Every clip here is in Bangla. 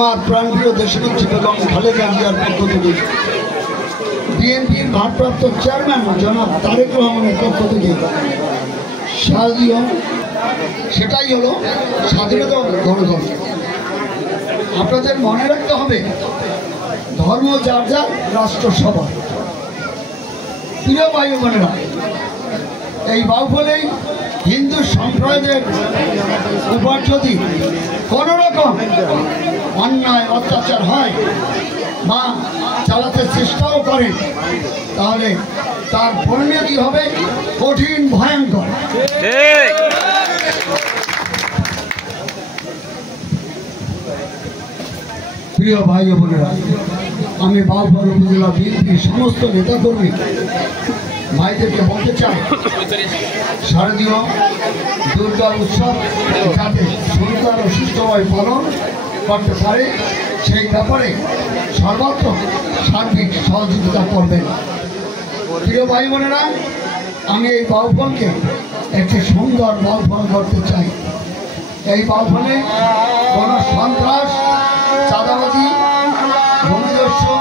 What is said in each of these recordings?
আমার প্রাণপ্রিয় দেশনেত্রী বেগম খালেদা জিয়ার পক্ষ থেকে বিএনপির ভারপ্রাপ্ত চেয়ারম্যান জনাব তারেক রহমানের পক্ষ থেকে শারদীয় সেটাই হলো স্বাধীনতা গণতন্ত্র। আপনাদের মনে রাখতে হবে, ধর্ম যার যার, রাষ্ট্র সবার। প্রিয় ভাই বোনেরা, এই বাউফলেই হিন্দু সম্প্রদায়ের উপর যদি কোনো রকম অন্যায় অত্যাচার হয় বা চালাতে চেষ্টাও করে, তাহলে তার পরিণতি হবে কঠিন ভয়ঙ্কর। প্রিয় ভাই বোনেরা, আমি বাউফল উপজেলা বিএনপির সমস্ত নেতাকর্মী ভাইদেরকে বলতে চাই, শারদীয় দুর্গা উৎসব যাতে সুন্দর ও সুষ্ঠুভাবে পালন করতে পারে সেই ব্যাপারে সর্বাত্মক সার্বিক সহযোগিতা করবেন। প্রিয় ভাই বোনেরা, আমি এই বাউফলকে একটি সুন্দর বাউফল করতে চাই। এই বাউফলে কোনো সন্ত্রাস, চাঁদাবাজি, ভূমিদস্যু,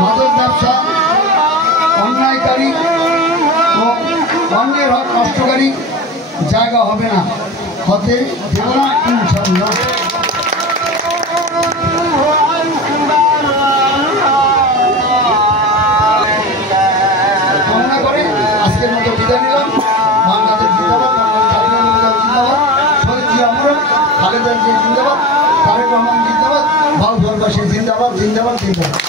মাদক ব্যবসা, অন্যায়কারী ও অন্যের হক নষ্টকারী জায়গা হবে না, হতে দেব না ইনশাআল্লাহ। কামনা করে আজকের মতো বিদায় নিলাম। বাংলাদেশ জিন্দাবাদ, জিন্দাবাদ, শহীদ জিয়া মরণ, খালেদা জিয়া জিন্দাবাদ, তারেক রহমান জিন্দাবাদ, বাউফলবাসী জিন্দাবাদ, জিন্দাবাদ, জিন্দাবাদ।